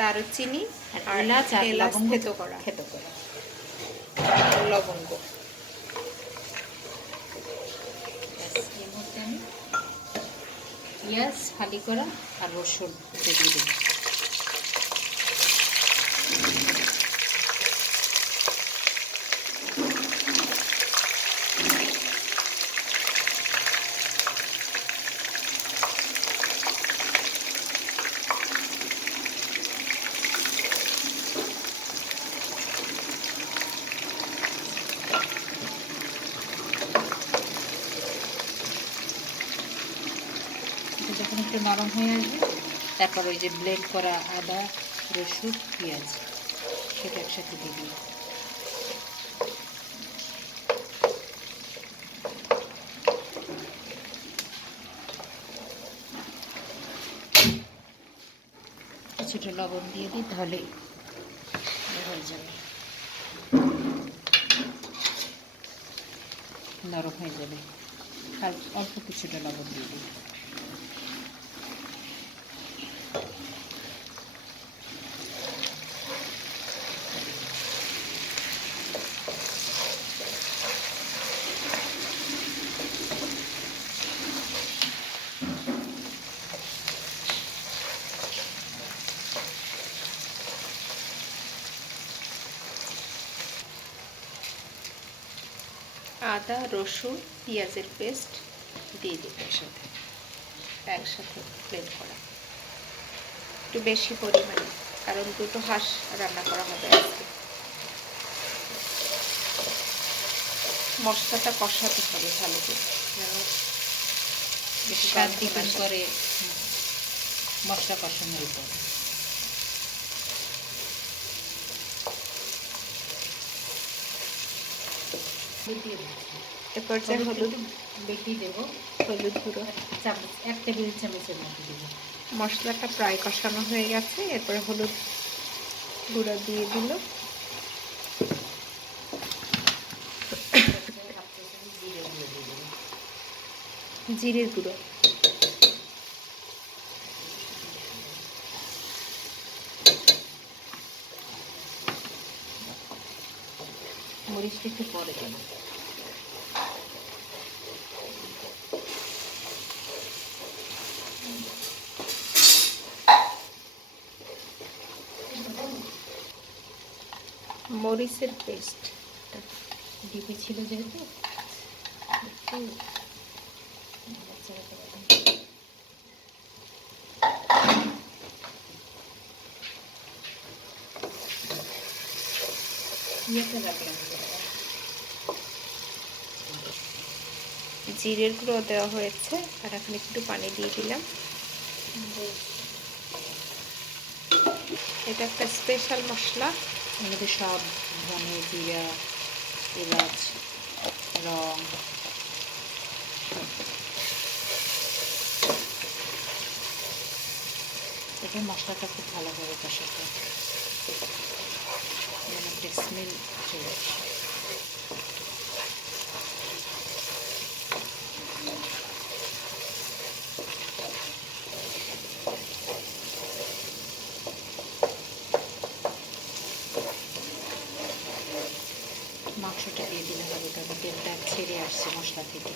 দারুচিনি আর এলাচ আর লবঙ্গ থেতো করা লবঙ্গ। এর মধ্যে আমি পেঁয়াজ ফালি করা আর রসুন দিয়ে দেবো। যখন একটু নরম হয়ে আসবে তারপর ওই যে ব্লেন্ড করা আদা রসুন পেঁয়াজ সেটা একসাথে দিয়ে দিই। কিছুটা লবণ দিয়ে দিই, তাহলে হয়ে যাবে, নরম হয়ে যাবে। আর অল্প কিছুটা লবণ দিয়ে দিই। আদা রসুন পেঁয়াজের পেস্ট দিয়ে দিই একসাথে ব্লেন্ড করা, একটু বেশি পরিমাণে, কারণ দুটো হাঁস রান্না করা হবে আজকে। মশলাটা কষাতে হবে ভালো করে, যেন স্বাদ দ্বিগুণ করে মশলা কষানোর উপর। এরপর যে হলুদ বেশি দেবো, হলুদ গুঁড়ো চামচ 1 টেবিল চামচের মতো দেবো। মশলাটা প্রায় কষানো হয়ে গেছে, এরপরে হলুদ গুঁড়ো দিয়ে দিল, জিরের গুঁড়ো, মরিচটা একটু পরে দেবো। মরিচের পেস্ট ডিপে ছিল যেহেতু জিরের গুঁড়ো দেওয়া হয়েছে, আর এখন একটু পানি দিয়ে দিলাম। এটা একটা স্পেশাল মশলা, আমাদের সব ধনে জিরা এলাচ রং এটা মশলাটা খুব ভালোভাবে কষাতে, মানে একটা স্মেল চলে আসে। মাংসটা দিয়ে দিলে হবে, তবে তেলটা ছেড়ে আসছে মশলা থেকে।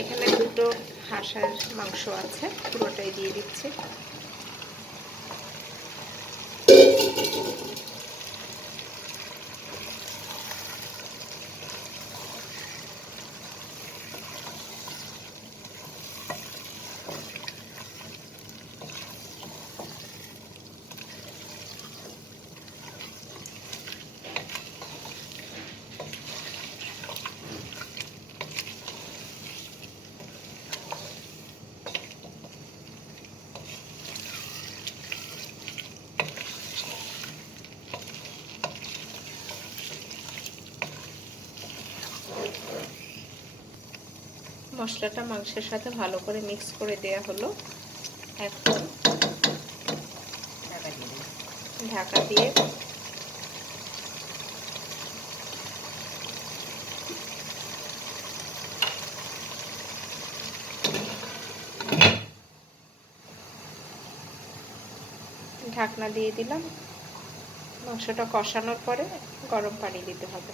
এখানে দুটো হাঁসের মাংস আছে, পুরোটাই দিয়ে দিচ্ছি। মশলাটা মাংসের সাথে ভালো করে মিক্স করে দেয়া হলো। এখন ঢাকা দিয়ে ঢাকনা দিয়ে দিলাম। মাংসটা কষানোর পরে গরম পানি দিতে হবে।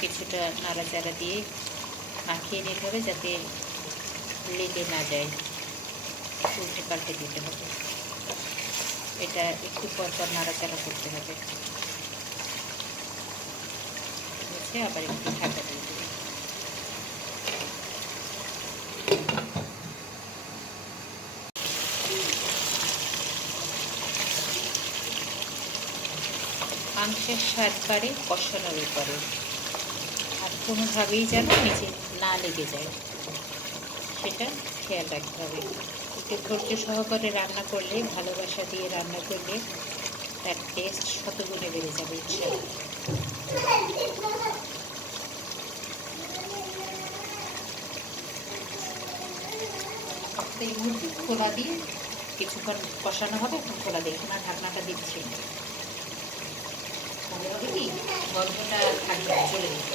কিছুটা নাড়াচাড়া দিয়ে মাখিয়ে নিতে হবে যাতে লেগে না যায়, উল্টে পাল্টে দিতে হবে। এটা একটু পর পর নাড়াচাড়া করতে হবে। হচ্ছে আবার একটু ঢাকা দিয়ে দেবে। মাংসের স্বাদ বাড়ে কষানোর উপরে, আর কোনোভাবেই যেন নিচে না লেগে যায় সেটা খেয়াল রাখতে হবে। একটু ধৈর্য সহকারে রান্না করলে, ভালোবাসা দিয়ে রান্না করলে তার টেস্ট শতগুণে বেড়ে যাবে ইনশাআল্লাহ। এই মুহূর্তে খোলা দিয়ে কিছুক্ষণ কষানো হবে। এখন খোলা দিয়ে এখন আর ঢাকনাটা দিচ্ছি না, তাহলে হবে কি গন্ধটা থাকবে না, চলে যাবে।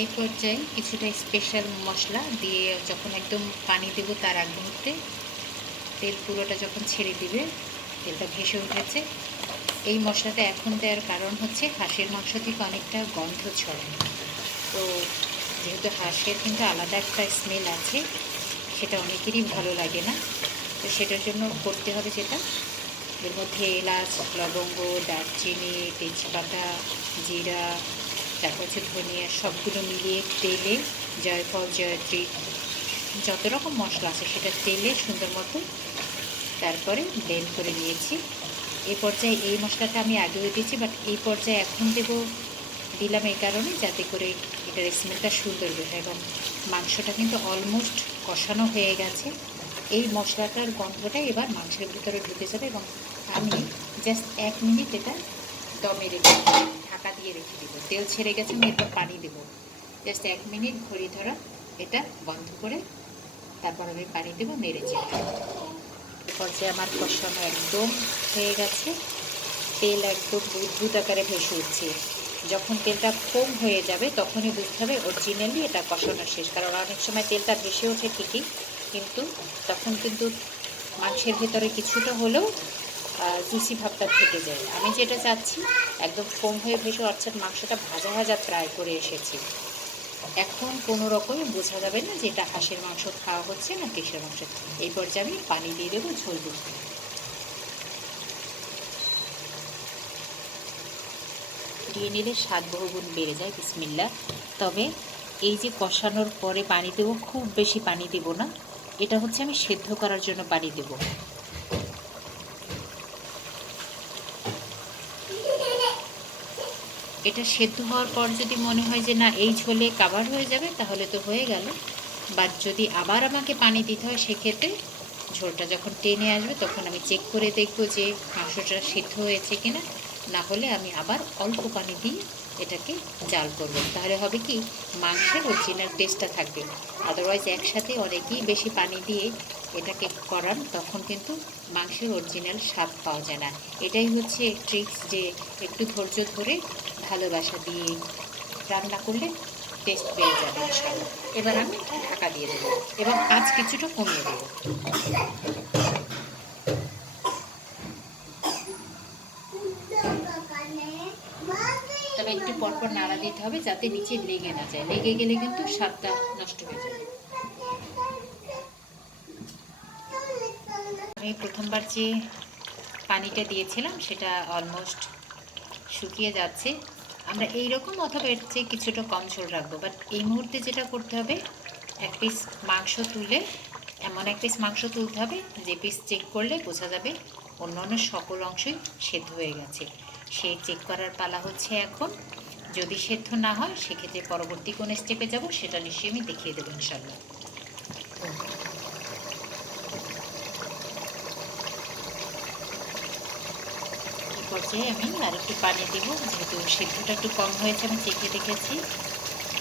এই পর্যায়ে কিছুটা স্পেশাল মশলা দিয়ে যখন একদম পানি দেবো তার আগ মুহূর্তে তেল পুরোটা যখন ছেড়ে দিবে, তেলটা ভেসে উঠেছে, এই মশলাটা এখন দেওয়ার কারণ হচ্ছে হাঁসের মাংস থেকে অনেকটা গন্ধ ছড়ে। তো যেহেতু হাঁসের কিন্তু আলাদা একটা স্মেল আছে, সেটা অনেকেরই ভালো লাগে না। তো সেটার জন্য করতে হবে যেটা, এর মধ্যে এলাচ, লবঙ্গ, দারচিনি, তেজপাতা, জিরা, তারপর হচ্ছে ধনিয়া, সবগুলো মিলিয়ে তেলে জয়ফল, জয়ত্রী, যত রকম মশলা আছে সেটা তেলে সুন্দর মতো তারপরে ব্লেন্ড করে নিয়েছি। এই পর্যায়ে এই মশলাটা আমি আগেও দিয়েছি, বাট এই পর্যায়ে এখন দিলাম এই কারণে যাতে করে এটার স্মেলটা সুন্দর বের হয়। এবং মাংসটা কিন্তু অলমোস্ট কষানো হয়ে গেছে। এই মশলাটার গন্ধটা এবার মাংসের ভিতরে ঢুকে যাবে এবং আমি জাস্ট 1 মিনিট এটা দমে রেখে ঢাকা দিয়ে রেখে দেবো। তেল ছেড়ে গেছে, আমি এরপর পানি দেবো। জাস্ট 1 মিনিট ঘড়ি ধরা এটা বন্ধ করে তারপর আমি পানি দেবো, নেড়ে চেড়ে। পর্যায়ে আমার কষানো একদম হয়ে গেছে, তেল একদম বুদবুদ আকারে ভেসে উঠছে। যখন তেলটা কম হয়ে যাবে তখনই বুঝতে হবে অরিজিনালি এটা কষানো শেষ। কারণ অনেক সময় তেলটা ভেসে ওঠে ঠিকই, কিন্তু তখন কিন্তু মাংসের ভেতরে কিছুটা হলেও জুসি ভাবটা থেকে যায়। আমি যেটা চাচ্ছি একদম কম হয়ে ভেসে, অর্থাৎ মাংসটা ভাজা ভাজা প্রায় করে এসেছে। এখন কোনো রকমই বোঝা যাবে না যে এটা হাঁসের মাংস খাওয়া হচ্ছে না কিসের মাংস। এই পর্যায়ে আমি পানি দিয়ে দেবো ঝোল দিতে। দিয়ে নিলে স্বাদ বহুগুণ বেড়ে যায়, বিসমিল্লাহ। তবে এই যে কষানোর পরে পানি দেবো, খুব বেশি পানি দেবো না, এটা হচ্ছে আমি সেদ্ধ করার জন্য পানি দেব। এটা সেদ্ধ হওয়ার পর যদি মনে হয় যে না এই ঝোলে কাভার হয়ে যাবে তাহলে তো হয়ে গেল। বাট যদি আবার আমাকে পানি দিতে হয় সেক্ষেত্রে ঝোলটা যখন টেনে আসবে তখন আমি চেক করে দেখব যে মাংসটা সিদ্ধ হয়েছে কিনা। না হলে আমি আবার অল্প পানি দিয়ে এটাকে জাল করব। তাহলে হবে কি মাংসের অরিজিনাল টেস্টটা থাকবে। আদারওয়াইজ একসাথে অনেকেই বেশি পানি দিয়ে এটাকে করান, তখন কিন্তু মাংসের অরিজিনাল স্বাদ পাওয়া যায় না। এটাই হচ্ছে ট্রিক্স, যে একটু ধৈর্য ধরে ভালোবাসা দিয়ে রান্না করলে টেস্ট বেড়ে যাবে ইনশাআল্লাহ। এবার আমি ঢাকা দিয়ে দেবো এবং আঁচ কিছুটা কমিয়ে দেবো। তবে একটু পরপর নাড়া দিতে হবে যাতে নিচে লেগে না যায়, লেগে গেলে কিন্তু স্বাদটা নষ্ট হয়ে যাবে। আমি প্রথমবার যে পানিটা দিয়েছিলাম সেটা অলমোস্ট শুকিয়ে যাচ্ছে। আমরা এইরকম অথবা এর চেয়ে কিছুটা কম ঝোল রাখবো। বাট এই মুহূর্তে যেটা করতে হবে, এক পিস মাংস তুলে, এমন এক পিস মাংস তুলতে হবে যে পিস চেক করলে বোঝা যাবে অন্যান্য সকল অংশই সেদ্ধ হয়ে গেছে। সেই চেক করার পালা হচ্ছে এখন। যদি সেদ্ধ না হয় সেক্ষেত্রে পরবর্তী কোন স্টেপে যাব সেটা নিশ্চয়ই আমি দেখিয়ে দেবো ইনশাল্লাহ। পর্যায়ে আমি আর একটু পানি দেবো, যেহেতু সিদ্ধটা একটু কম হয়েছে আমি চেখে দেখেছি।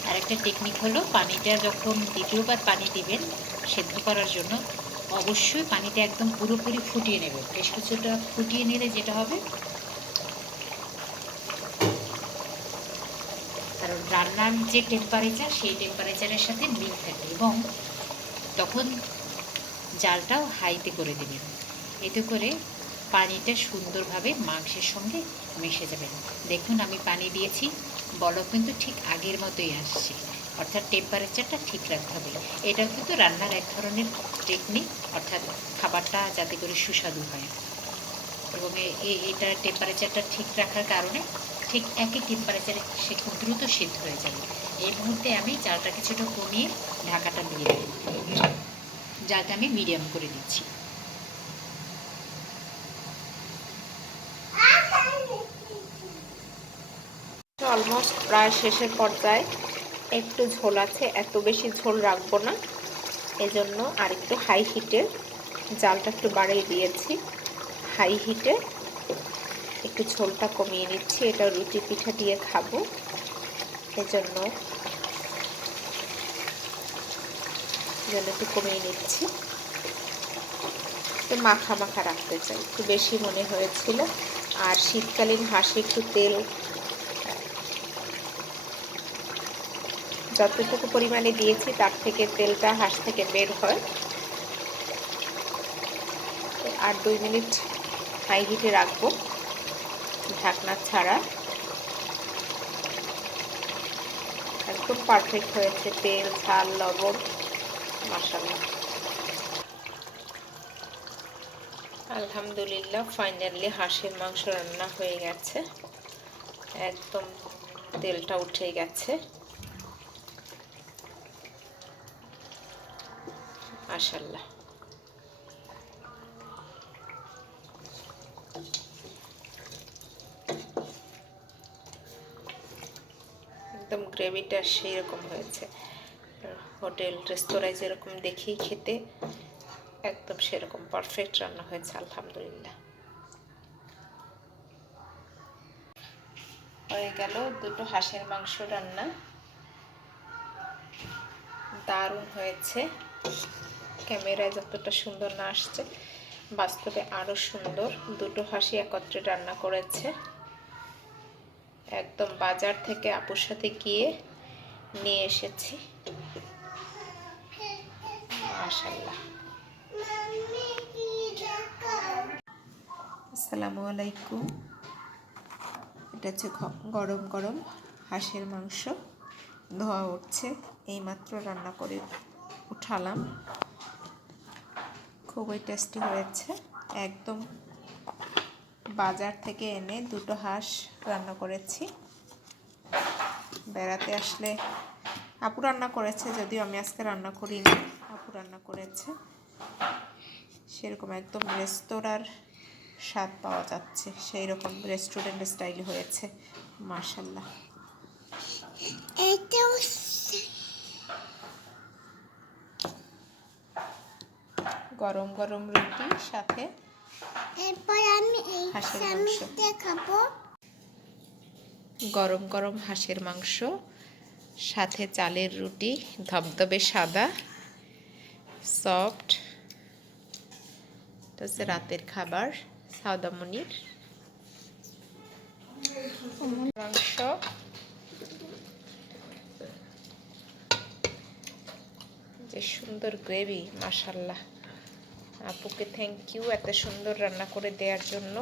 আর একটা টেকনিক হলো, পানিটা যখন দ্বিতীয়বার পানি দিবেন সেদ্ধ করার জন্য, অবশ্যই পানিটা একদম পুরোপুরি ফুটিয়ে নেবেন। বেশ কিছুটা ফুটিয়ে নিলে যেটা হবে, কারণ রান্নার যে টেম্পারেচার সেই টেম্পারেচারের সাথে মিল থাকে এবং তখন জালটাও হাইতে করে দেবেন। এতে করে পানিটা সুন্দরভাবে মাংসের সঙ্গে মিশে যাবে। দেখুন আমি পানি দিয়েছি, বলক কিন্তু ঠিক আগের মতোই আসছে, অর্থাৎ টেম্পারেচারটা ঠিক রাখতে হবে। এটাও কিন্তু রান্নার এক ধরনের টেকনিক, অর্থাৎ খাবারটা যাতে করে সুস্বাদু হয়। এবং এটার টেম্পারেচারটা ঠিক রাখার কারণে ঠিক একই টেম্পারেচারে সে খুব দ্রুত সিদ্ধ হয়ে যাবে। এই মুহূর্তে আমি জালটা কিছুটা কমিয়ে ঢাকাটা দিয়ে দেব। জালটা আমি মিডিয়াম করে দিচ্ছি। অলমোস্ট প্রায় শেষের পর্যায়ে, একটু ঝোল আছে, এত বেশি ঝোল রাখবো না, এজন্য আর একটু হাই হিটে জালটা একটু বাড়িয়ে দিয়েছি। হাই হিটে একটু ঝোলটা কমিয়ে নিচ্ছি, এটা রুটি পিঠা দিয়ে খাবো, এজন্য একটু কমিয়ে নিচ্ছি। একটু মাখা মাখা রাখতে চাই, একটু বেশি মনে হয়েছিল। আর শীতকালীন হাঁসে একটু তেল যতটুকু পরিমাণে দিয়েছি তার থেকে তেলটা হাঁস থেকে বের হয়। আর 2 মিনিট হাই হিটে রাখবো ঢাকনা ছাড়া। একদম পারফেক্ট হয়েছে, তেল, ঝাল, লবণ, মাশাআল্লাহ। আলহামদুলিল্লাহ, ফাইনালি হাঁসের মাংস রান্না হয়ে গেছে, একদম তেলটা উঠে গেছে, মাশাআল্লাহ। একদম গ্রেভিটা সেই রকম হয়েছে, হোটেল রেস্তোরাঁয় যেরকম দেখেই খেতে একদম সেরকম পারফেক্ট রান্না হয়েছে, আলহামদুলিল্লাহ। হয়ে গেল দুটো হাঁসের মাংস রান্না, দারুণ হয়েছে। ক্যামেরায় যতটা সুন্দর না আসছে, বাস্তবে আরো সুন্দর। দুটো হাঁসই একত্রে রান্না করেছে, একদম বাজার থেকে আপুর সাথে গিয়ে নিয়ে এসেছি, মাশাআল্লাহ। আসসালামু আলাইকুম। এটা হচ্ছে গরম গরম হাঁসের মাংস, ধোয়া উঠছে, এইমাত্র রান্না করে উঠালাম। খুবই টেস্টি হয়েছে, একদম বাজার থেকে এনে দুটো হাঁস রান্না করেছি। বেড়াতে আসলে আপু রান্না করেছে, যদিও আমি আজকে রান্না করিনি, আপু রান্না করেছে। সেরকম একদম রেস্তোরাঁর স্বাদ পাওয়া যাচ্ছে, সেই রকম রেস্টুরেন্ট স্টাইল হয়েছে, মাশাআল্লাহ। গরম গরম রুটি সাথে হাঁসের মাংস, গরম গরম হাঁসের মাংস সাথে চালের রুটি, ধবধবে সাদা সফট। এটা হচ্ছে রাতের খাবার সাউদামণির মাংস। যে সুন্দর গ্রেভি, মাশাআল্লাহ। আপুকে থ্যাংক ইউ এত সুন্দর রান্না করে দেওয়ার জন্য।